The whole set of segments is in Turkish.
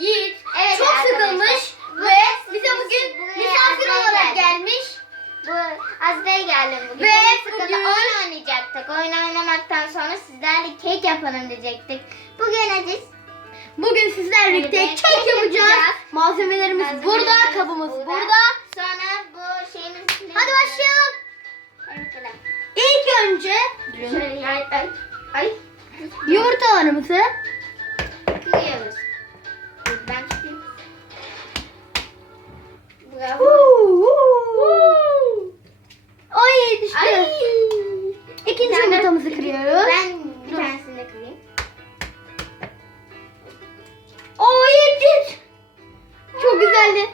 Yiğit Evet çok sıkılmış ve bize bugün misafir olarak gelmiş. Bu Azra'ya geldim bugün. Ve bugün- oyun oynayacaktık. Oyun oynamaktan sonra sizlerle kek yapalım diyecektik. Bugün Aziz Bugün sizlerle birlikte Evet, kek kek yapacağız. yapacağız. Malzemelerimiz Malzemelerimiz burada, kabımız burada. burada. sonra bu şeyimiz Hadi başlayalım. Bakalım. İlk önce Şöyle ay ay ay yumurtalarımızı kırıyoruz. Bravo. Ay düştü. Ay. İkinci de- yumurtamızı kırıyoruz. Ben bir Dur. tanesini de kırayım. Oo yedik. Çok güzeldi.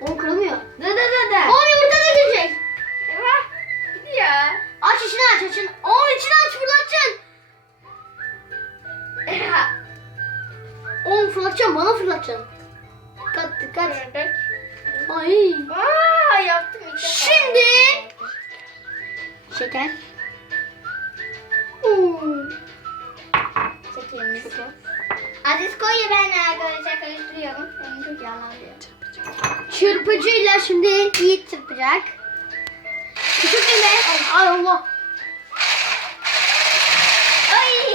O kırılmıyor. Da Oğlum fırlatacaksın bana fırlatacaksın. Dikkat dikkat. Ay. Aa yaptım ilk defa. Şimdi şeker. Oo. Şekerimiz. Aziz koyu ben arkadaşlar karıştırıyorum. Benim çok yanlanıyor. Çırpıcıyla şimdi Yiğit çırpacak. Küçük Ay Allah. Ay.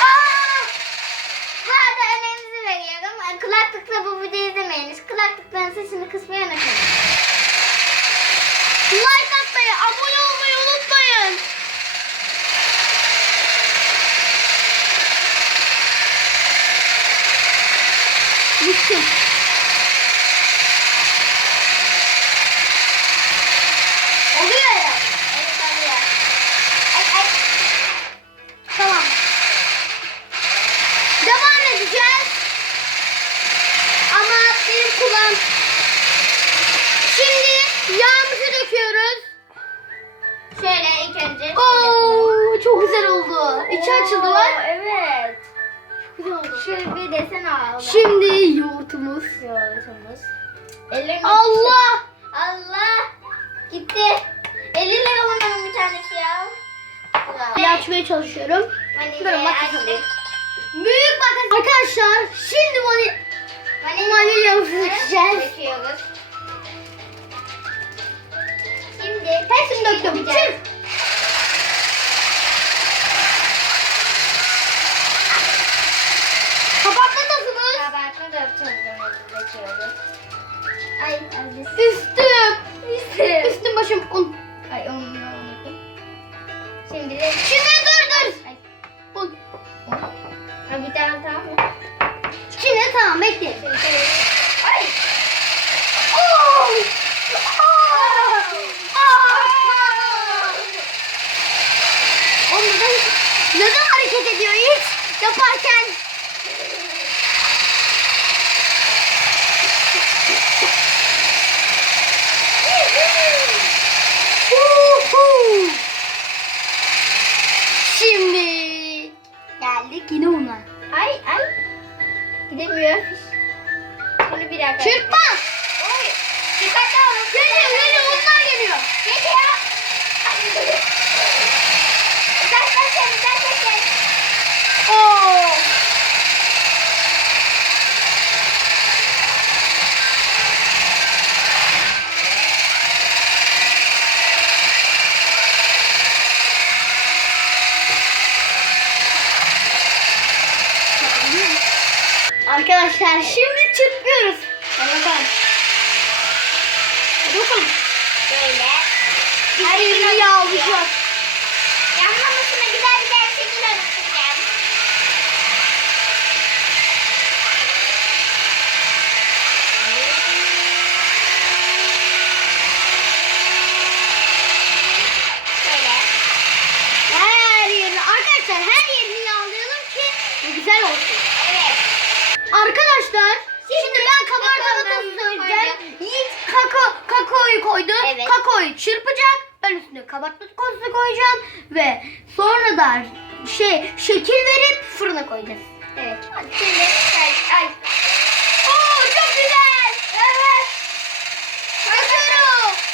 Aa! Bu arada öneminizi veriyorum. Kulaklıkla bu videoyu izlemeyiniz. Kulaklıkların sesini kısmayı unutmayın. Like atmayı, abone olmayı unutmayın. Bitti. Oluyor ya. Evet oluyor. Ay ay. Tamam. Devam edeceğiz. Ama benim kulağım... Şimdi yağımızı döküyoruz. Şöyle ilk önce. Oo, çok güzel oldu. İçi açıldı bak. Evet. Çok güzel oldu. Şöyle bir desen aldım. Şimdi yoğurtumuz. Yoğurtumuz. Ellerim Allah! Allah. Gitti. Elinle yalanın bir tanesi ya. Bravo. Açmaya çalışıyorum. Vanilyayı Böyle makas. Büyük makas. Arkadaşlar şimdi vani Vanilya- vanilyamızı dökeceğiz. Döküyoruz. Şimdi Hepsini döktüm. Çırp. Aziz. Üstüm. Üstüm. Üstüm başım un. Ay unuttum. Şimdi de Şimdi dur dur. Ay. Un. Ha, bir tane tamam mı? Şimdi tamam bekle. Ay. Oo! Aa! Aa! Oğlum neden, neden hareket ediyor hiç yaparken? Uhu! Şimdi geldik yine una. Ay ay. Gidemiyor. Şunu bir dakika. Çırpma! Oy. Dikkatli olun. Geliyor geliyor onlar geliyor. Geliyor. Uzaklaşın uzaklaşın. Oo! Arkadaşlar şimdi çırpıyoruz. Hadi bakalım. Hadi bakalım. Böyle. Her yerini yağlayacağız. Yanmamasına güzel güzel şekil oluşturacağım. Şöyle. Her yerini arkadaşlar her yerini yağlayalım ki güzel olsun. Evet. Arkadaşlar şimdi ben kabartma kakaodan tozu söyleyeceğim. koyacağım. Yiğit kakao, kakaoyu koydu. Evet. Kakaoyu çırpacak. Ben üstüne kabartma tozu koyacağım. Ve sonra da şey şekil verip fırına koyacağız. Evet. Hadi şimdi ay ay. Oo çok güzel. Evet. Açıyorum.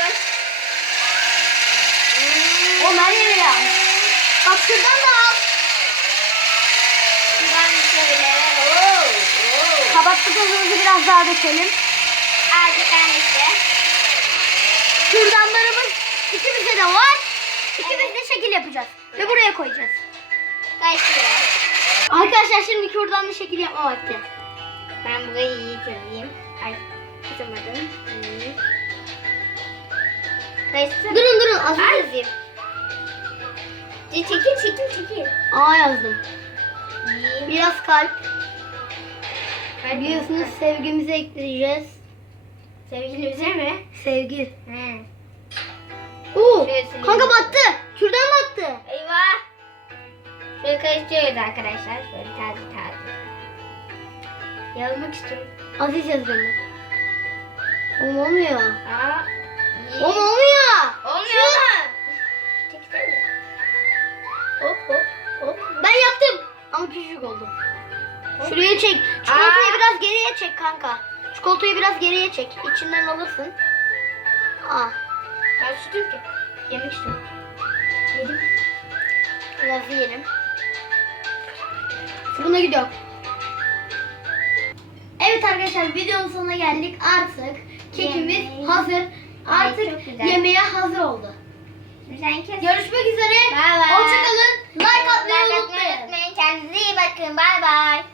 bakayım. O Meryem ya. Bak şuradan da al. Ben şöyle. Oo, oo. Kabartma tozumuzu biraz daha dökelim. Azıcık işte. Kürdanlarımız ikimizde de var. İkimiz de şekil yapacağız. Ve buraya koyacağız. Kaçıyor. Arkadaşlar şimdi kürdanlı şekil yapma vakti. Ben burayı iyi çizeyim. Ay, çizemedim. İyi. Kaçsın. Durun durun az. Çekil çekil çekil. A yazdım. Biraz kalp. Biliyorsunuz sevgimizi ekleyeceğiz. Sevgilimize mi? Sevgi. He. Oo, kanka battı. Kürdan battı. Eyvah. Şöyle karıştırıyoruz arkadaşlar. Şöyle taze taze. Yazmak istiyorum. Aziz yazıyorum olmuyor. Aa. iyi. Olmuyor. Olmuyor ama. Ben yaptım. Ama küçük oldu. Şuraya çek. Çikolatayı Aa. biraz geriye çek kanka. Çikolatayı biraz geriye çek. İçinden alırsın. Aa, Ben sütüm ki. Yemek istiyorum. Yedim. biraz yiyelim. Fırına gidiyor. Evet arkadaşlar videonun sonuna geldik. Artık kekimiz Yemeği- hazır. Ay, Artık güzel. yemeğe hazır oldu. Şimdi sen kes. Görüşmek üzere. Bay bay. Hoşçakalın. kendinize iyi soon. Bye bye.